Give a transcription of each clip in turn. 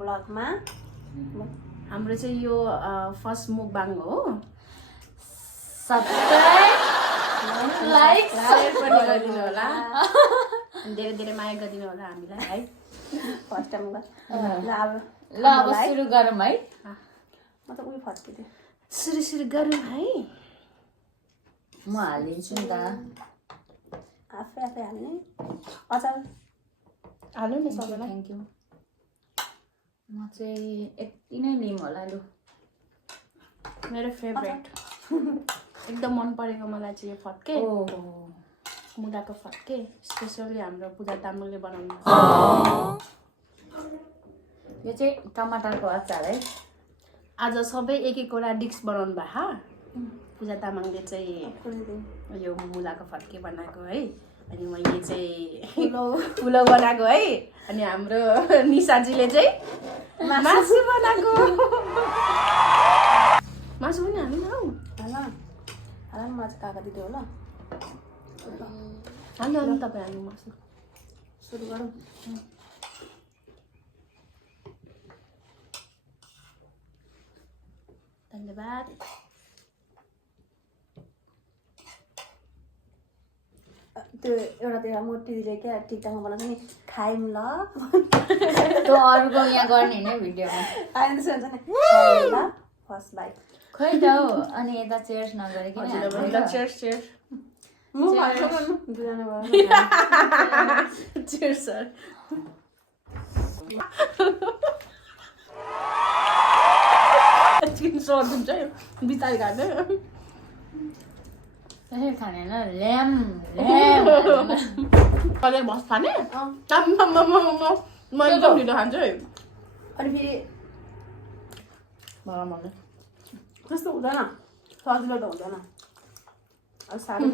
ब्लगमा हाम्रो चाहिँ यो फर्स्ट मुकबाङ हो सब्स्क्राइब लाइक शेयर पनि गरिदिनु होला धेरै धेरै माया गरिदिनु होला हामीलाई है फर्स्ट टाइम ल अब सुरु गरौँ है म त उयो फर्किदिएँ सुरु गरौँ है म हालिदिन्छु नि त आफै हाल्ने अचार हाल्नु नि सबैलाई थ्याङ्क यू म चाहिँ यति नै लिम होला लु मेरो फेभरेट एकदम मन परेको मलाई चाहिँ यो फर्के मुलाको फर्के स्पेसली हाम्रो पूजा तामाङले बनाउनु यो चाहिँ टमाटरको अचार है आज सबै एक एकवटा डिक्स बनाउनु भयो पूजा तामाङले चाहिँ यो मुलाको फर्के बनाएको है अनि मैले चाहिँ पुलाउ बनाएको है अनि हाम्रो निशाजीले चाहिँ मासु बनाएको मासु पनि हाल्नु न हौ हाल म चाहिँ काका दिदी होला हाल्नु तपाईँ हाल्नु मासु सुरु गरौँ धन्यवाद त्यो एउटा मोटी दिदीले क्या टिकटकमा बनाउँछ नि खाइम ल त्यो अरूको यहाँ गर्ने होइन भिडियोमा आइन त्यसो हुन्छ नि ल फर्स्ट बाइट खै त हौ अनि यता चेयर्स नगरिकन चेयर्स म भाषा गर्नु दुईजना भयो चेयर्स सर सोधिन्छ बिताइ घाट्ने त्यसरी खाने होइन ल्याम ल्याम कहिले भस खाने म एकदम ढिलो खान्छु है अनि फेरि मलाई त्यस्तो हुँदैन सजिलो त हुँदैन साह्रो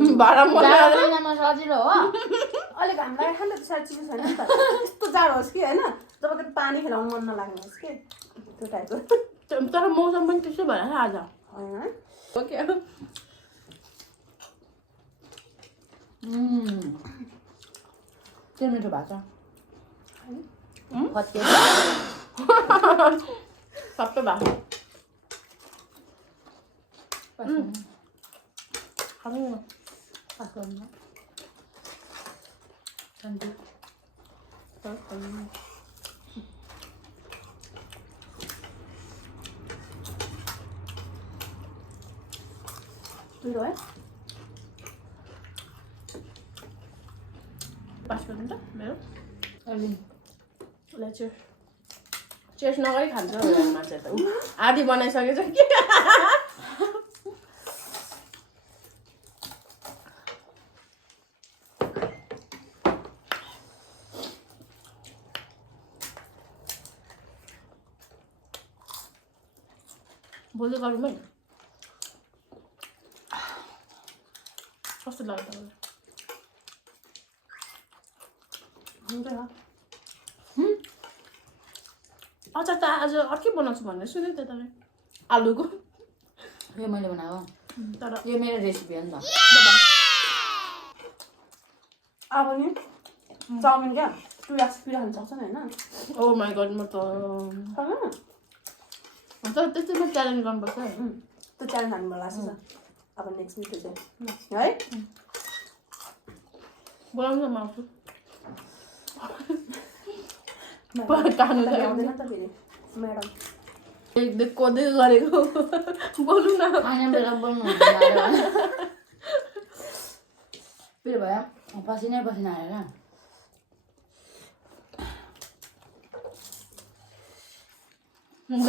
महिनामा सजिलो हो अलिक हामीलाई खाँदा त साह्रो चिसो छैन नि त यस्तो जाडो होस् कि होइन जब कि पानी खेलाउनु मन नलाग्ने होस् कि त्यो टाइपको तर मौसम पनि त्यस्तै भएर आज होइन ओके त्यो मिठो भएको छ सबै भएको तुलो है पास गरिदिन्छ मेरो अलि उसलाई चेस नगरी खान्छ मान्छे त आधी बनाइसकेछ कि भोलि गरौँ है कस्तो लाग्छ अचार त आज अर्कै बनाउँछु भनेर सुन्यो त तपाईँ आलुको यो मैले बनाएको तर यो मेरो रेसिपी हो नि त अब नि चाउमिन क्या 2 लाख स्पिड खान सक्छ नि होइन ओ माई गड म त तर त्यस्तैमा च्यालेन्ज गर्नुपर्छ है त्यो च्यालेन्ज हान्नु मन लाग्छ अब नेक्स्ट विक चाहिँ है बोलाउनु न म आउँछु आउँदैन त फेरि म्याडम कोदै गरेको बोल्नु न खाने बेला बोल्नु फेरि भयो पसिनै पसिना आएर हुन्छ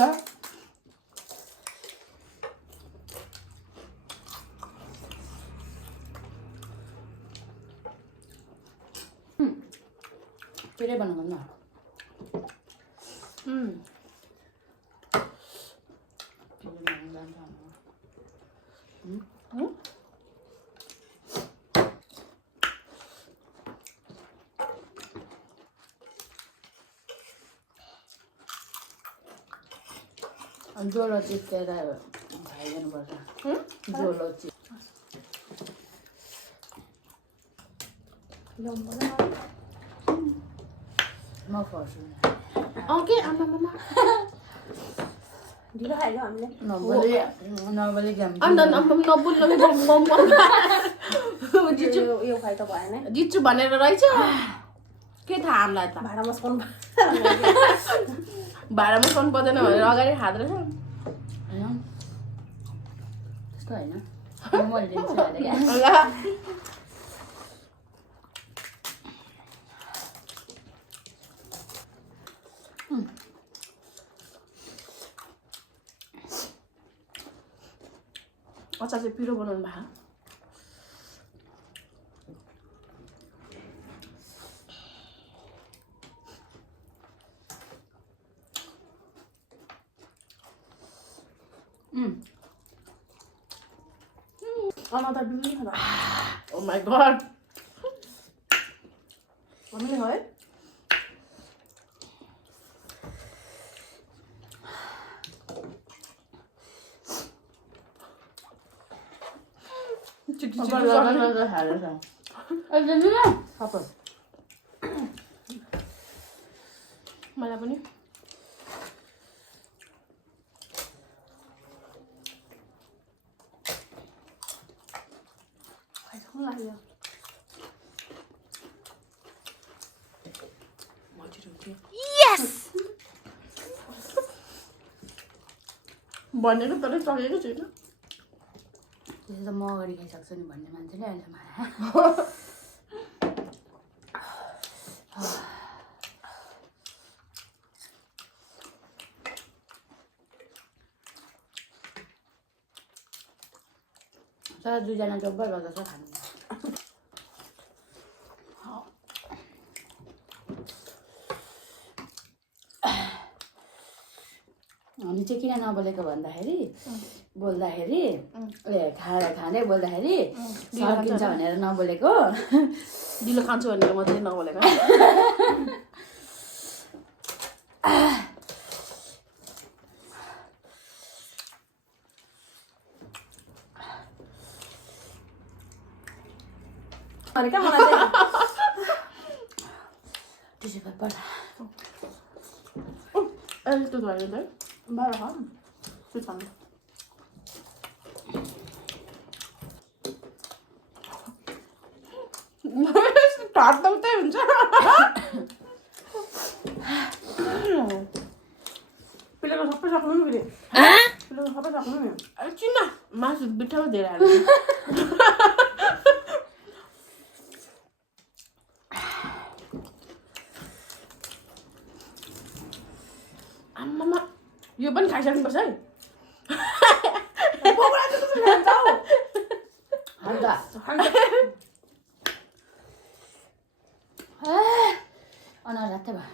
फेरि बनाएको न जोलो चिप्केर खाइदिनुपर्छ जोलो चिप म फर्छु के आमा ढिलो खाइदियो हामीले नबोली गेम अन्त नबुल्नु जित्छु यो खाइ त भएन जित्छु भनेर रहेछ के थाहा हामीलाई त भाडा मस्काउनु भाडा मस्काउनु पर्दैन भनेर अगाडि खाँदो रहेछ त्यस्तो होइन मैले दिन्छु अहिले क्या ल अचार चाहिँ पिरो बनाउनु भएको अनदा बिल्ली खाँदा ओ माई गड हामीले है मलाई पनि खाइसक्नु लाग्यो भनेको तर सकेको छैन त्यसो त म अगाडि खाइसक्छु नि भन्ने मान्छेले अहिले मलाई तर दुईजना जब्बर गर्दछ खानु हामी चाहिँ किन नबोलेको भन्दाखेरि बोल्दाखेरि खाँदै बोल्दाखेरि सकिन्छ भनेर नबोलेको ढिलो खान्छु भनेर म चाहिँ नबोलेको अनि क्या मलाई चाहिँ टिस्यु पेपर त्यो भयो त बाह्र खाऊँ त्यो खानु ढाड त उतै हुन्छ पिलेको सबै सक्नु नि फेरि पिलेको सबै सक्नु नि किन मासु बिठामा धेरै हाल्नु आम्मामा यो पनि खाइसक्नुपर्छ है अनुहार रातै भयो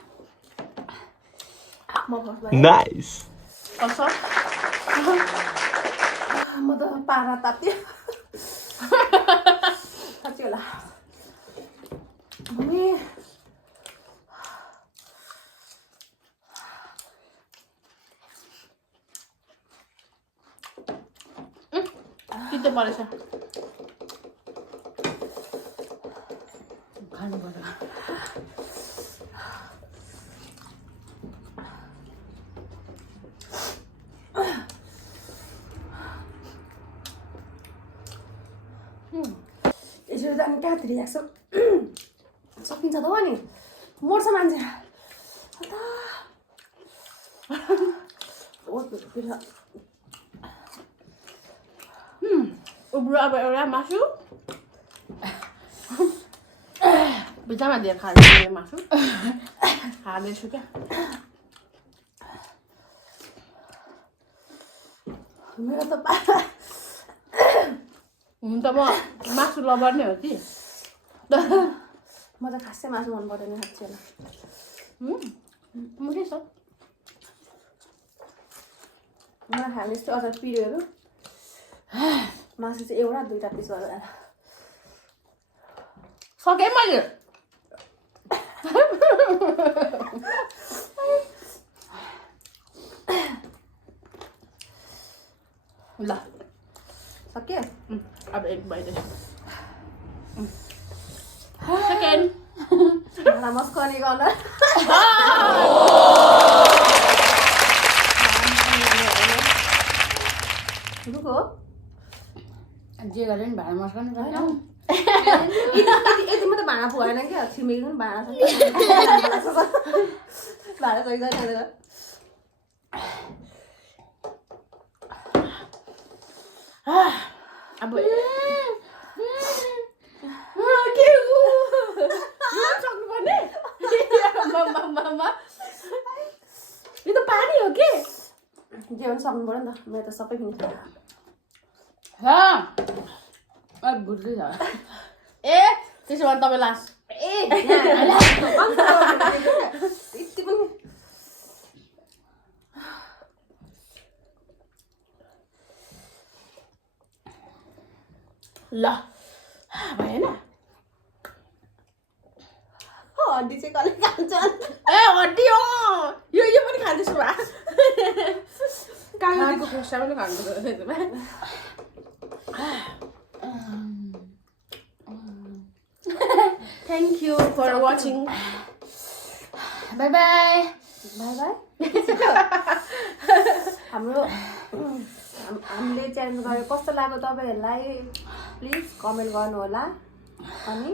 Nice. म त पारा ताप्यो साँच्ची होला मम्मी तितो परेछ खानु पर्यो यसरी जानु कहाँतिर आएको सकिन्छ त हो नि मर्छ मान्छे उब्रो अब एउटा मासु भित्तामा दिएर खाँदैछु मासु हाल्दैछु क्या मेरो त हुन त म मासु लबर नै हो कि म त खासै मासु मन पर्दैन साँच्ची होला म के छ मलाई खाने यस्तो अझ पिरोहरू मासु चाहिँ एउटा दुईवटा पिस गरेर सकेँ मैले ल सक्यो अब एक भइदिएछ सेकेन्ड मलाई मस्कने गर्न जे गरे नि भाँडा मस्काउनु पर्छ यति मात्रै भाँडा पुगेन क्या छिमेकी पनि भाँडा भाँडा गइरहेर अब के हो सक्नुपर्ने यो त पानी हो के जे पनि सक्नु पर्यो नि त मेरो त सबै किन्छ बुझ्दै छ ए त्यसो भने तपाईँ लास्ट यति पनि ल भएन हड्डी चाहिँ कसले खान्छ ए हड्डी हो यो पनि खाँदैछु बा कालोको खोस्टा पनि खाँदैछु Thank you for watching. By by by by हाम्रो हामीले च्यालेन्ज गरेर कस्तो लाग्यो तपाईँहरूलाई प्लिज कमेन्ट गर्नु होला अनि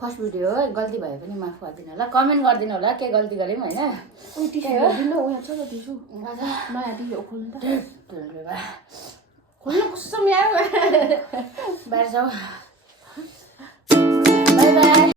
फर्स्ट भिडियो हो गल्ती भए पनि माफ गरिदिनु होला कमेन्ट गरिदिनु होला के गल्ती गऱ्यौँ होइन उयो छ त टिसु नयाँ टिसु खोल्नु त खोल्नु कस्तो म्याउ बाहिर जाऊ